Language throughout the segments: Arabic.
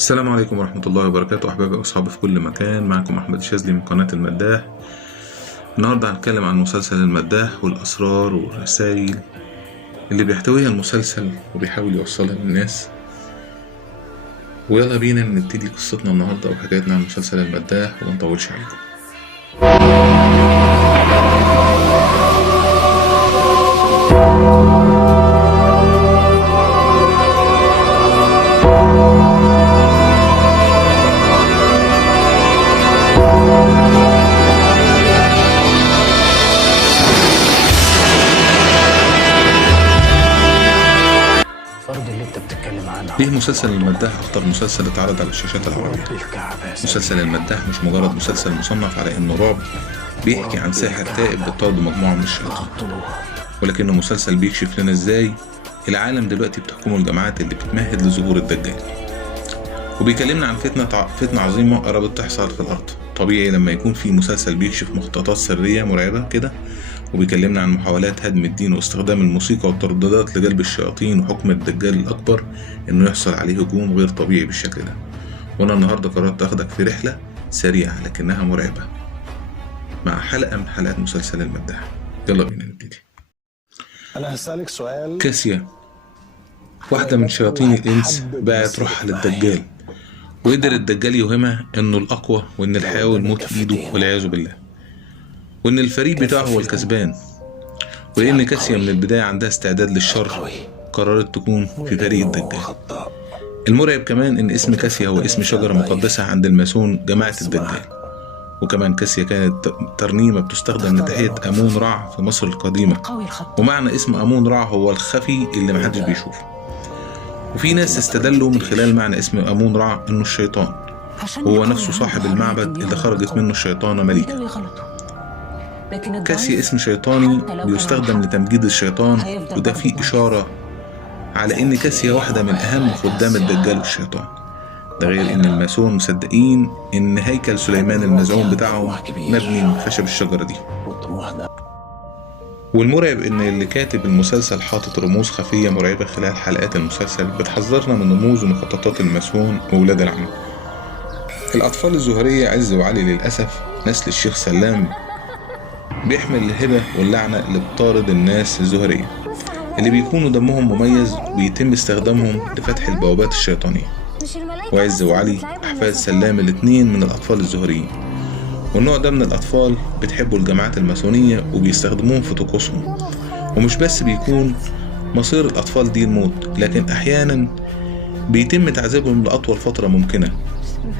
السلام عليكم ورحمة الله وبركاته. أحبابي وأصحابي في كل مكان، معكم أحمد الشاذلي من قناة المداح. النهاردة هنتكلم عن مسلسل المداح والأسرار والرسائل اللي بيحتويها المسلسل وبيحاول يوصلها للناس. ويلا بينا نبتدي قصتنا النهاردة وحكايتنا عن مسلسل المداح ومنطولش عليكم. ليه مسلسل المداح أخطر مسلسل اتعرض على الشاشات العربية؟ مسلسل المداح مش مجرد مسلسل مصنف على إنه رعب بيحكي عن ساحر تائب بيطارد مجموعة من الشياطين، ولكنه مسلسل بيكشف لنا إزاي العالم دلوقتي بتحكمه الجماعات اللي بتمهد لظهور الدجال، وبيكلمنا عن فتنة عظيمة قربت تحصل في الأرض. طبيعي لما يكون في مسلسل بيكشف مخططات سرية مرعبة كده، وبيكلمنا عن محاولات هدم الدين واستخدام الموسيقى والترددات لجلب الشياطين وحكم الدجال الأكبر إنه يحصل عليه هجوم غير طبيعي بالشكل ده. وأنا النهاردة قررت أخدك في رحلة سريعة لكنها مرعبة مع حلقة من حلقات مسلسل المداح. يلا بينا نبتدي. أنا هسألك سؤال. كاسيا واحدة من شياطين الإنس باعت روحها للدجال، وقدر الدجال يوهمها إنه الأقوى وإن الحياة والموت في إيده والعياذ بالله، وإن الفريق بتاعه هو الكسبان. ولأن كاسيا من البداية عندها استعداد للشر، قررت تكون في فريق الدجال. المرعب كمان إن اسم كاسيا هو اسم شجرة مقدسة عند الماسون جماعة الدجال. وكمان كاسيا كانت ترنيمة بتستخدم لتحية أمون رع في مصر القديمة، ومعنى اسم أمون رع هو الخفي اللي محدش بيشوفه. وفي ناس استدلوا من خلال معنى اسم أمون رع إنه الشيطان، وهو نفسه صاحب المعبد اللي خرجت منه الشيطانة ملكة. كاسيا اسم شيطاني بيستخدم لتمجيد الشيطان، وده فيه إشارة على إن كاسيا واحدة من أهم خدام الدجال والشيطان. ده غير إن الماسون مصدقين إن هيكل سليمان المزعوم بتاعهم مبني من خشب الشجرة دي. والمرعب إن اللي كاتب المسلسل حاطط رموز خفية مرعبة خلال حلقات المسلسل بتحذرنا من رموز ومخططات الماسون وولاد العم. الأطفال الزهرية عز وعلي للأسف نسل الشيخ سلام بيحمل الهبة واللعنة اللي بتطارد الناس الزهرية اللي بيكونوا دمهم مميز وبيتم استخدامهم لفتح البوابات الشيطانية. وعز وعلي أحفاد سلام الاتنين من الأطفال الزهريين، والنوع ده من الأطفال بتحبوا الجماعات الماسونية وبيستخدموهم في طقوسهم. ومش بس بيكون مصير الأطفال دي الموت، لكن أحيانا بيتم تعذيبهم لأطول فترة ممكنة،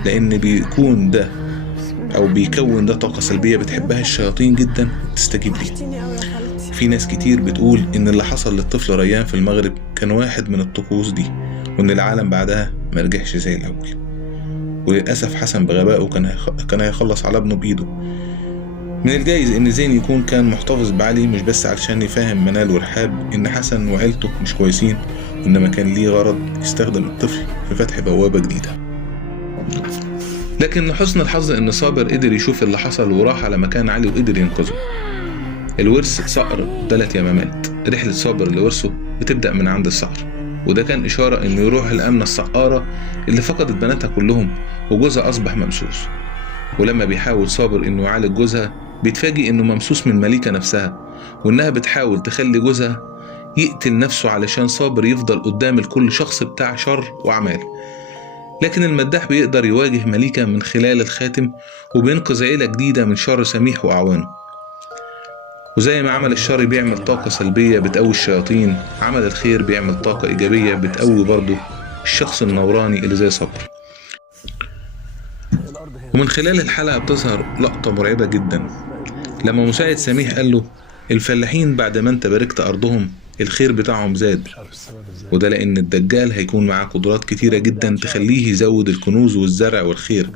لأن بيكون ده طاقة سلبية بتحبها الشياطين جدا وتستجيب ليه. في ناس كتير بتقول إن اللي حصل للطفل ريان في المغرب كان واحد من الطقوس دي، وإن العالم بعدها مرجعش زي الأول. وللأسف حسن بغبائه كان هيخلص على ابنه بإيده. من الجايز إن زين يكون كان محتفظ بعلي مش بس علشان يفهم منال ورحاب إن حسن وعيلته مش كويسين، وإنما كان ليه غرض يستخدم الطفل في فتح بوابة جديدة. لكن لحسن الحظ إن صابر قدر يشوف اللي حصل وراح على مكان علي وقدر ينقذه. الورث صقر 3 يمامات. رحلة صابر لورثه بتبدأ من عند الصقر، وده كان إشارة إنه يروح لأمنة السقارة اللي فقدت بناتها كلهم وجوزها أصبح ممسوس. ولما بيحاول صابر إنه يعالج جوزها بيتفاجئ إنه ممسوس من مليكة نفسها، وإنها بتحاول تخلي جوزها يقتل نفسه علشان صابر يفضل قدام الكل شخص بتاع شر وأعمال. لكن المداح بيقدر يواجه مليكة من خلال الخاتم، وبينقذ عيلة جديدة من شر سميح وأعوانه. وزي ما عمل الشر بيعمل طاقة سلبية بتقوي الشياطين، عمل الخير بيعمل طاقة إيجابية بتقوي برضه الشخص النوراني اللي زي صبر. ومن خلال الحلقة بتظهر لقطة مرعبة جدا لما مساعد سميح قال له الفلاحين بعد ما انت باركت أرضهم الخير بتاعهم زاد، وده لأن الدجال هيكون معاه قدرات كتيرة جدا تخليه يزود الكنوز والزرع والخير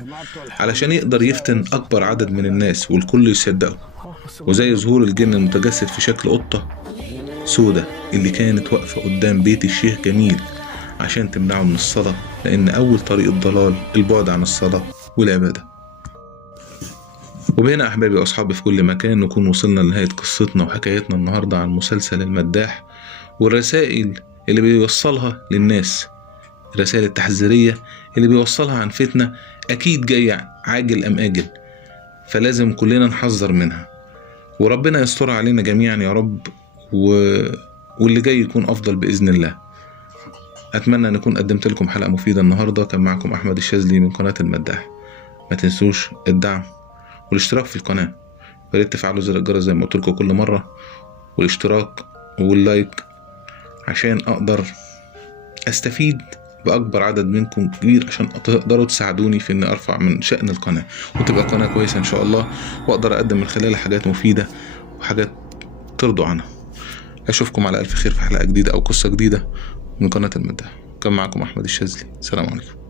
علشان يقدر يفتن أكبر عدد من الناس والكل يصدقه. وزي ظهور الجن المتجسد في شكل قطة سودة اللي كانت واقفة قدام بيت الشيخ جميل عشان تمنعه من الصلاة، لأن أول طريق الضلال البعد عن الصلاة والعبادة. وبهنا أحبابي وأصحابي في كل مكان نكون وصلنا لنهاية قصتنا وحكايتنا النهاردة عن مسلسل المداح والرسائل اللي بيوصلها للناس الرسائل التحذيرية اللي بيوصلها عن فتنة أكيد جاية عاجل أم آجل، فلازم كلنا نحذر منها، وربنا يستر علينا جميعا يا رب، واللي جاي يكون أفضل بإذن الله. أتمنى أن أكون قدمت لكم حلقة مفيدة النهاردة. كان معكم أحمد الشاذلي من قناة المداح. ما تنسوش الدعم والاشتراك في القناة، وريت تفعلوا زر الجرس زي ما قلت لكم كل مرة، والاشتراك واللايك عشان أقدر أستفيد بأكبر عدد منكم كبير، عشان تقدروا تساعدوني في أن أرفع من شأن القناة وتبقى قناة كويسة إن شاء الله، وأقدر أقدم من خلالها حاجات مفيدة وحاجات ترضوا عنها. أشوفكم على ألف خير في حلقة جديدة أو قصة جديدة من قناة المداح. كان معكم أحمد الشاذلي. السلام عليكم.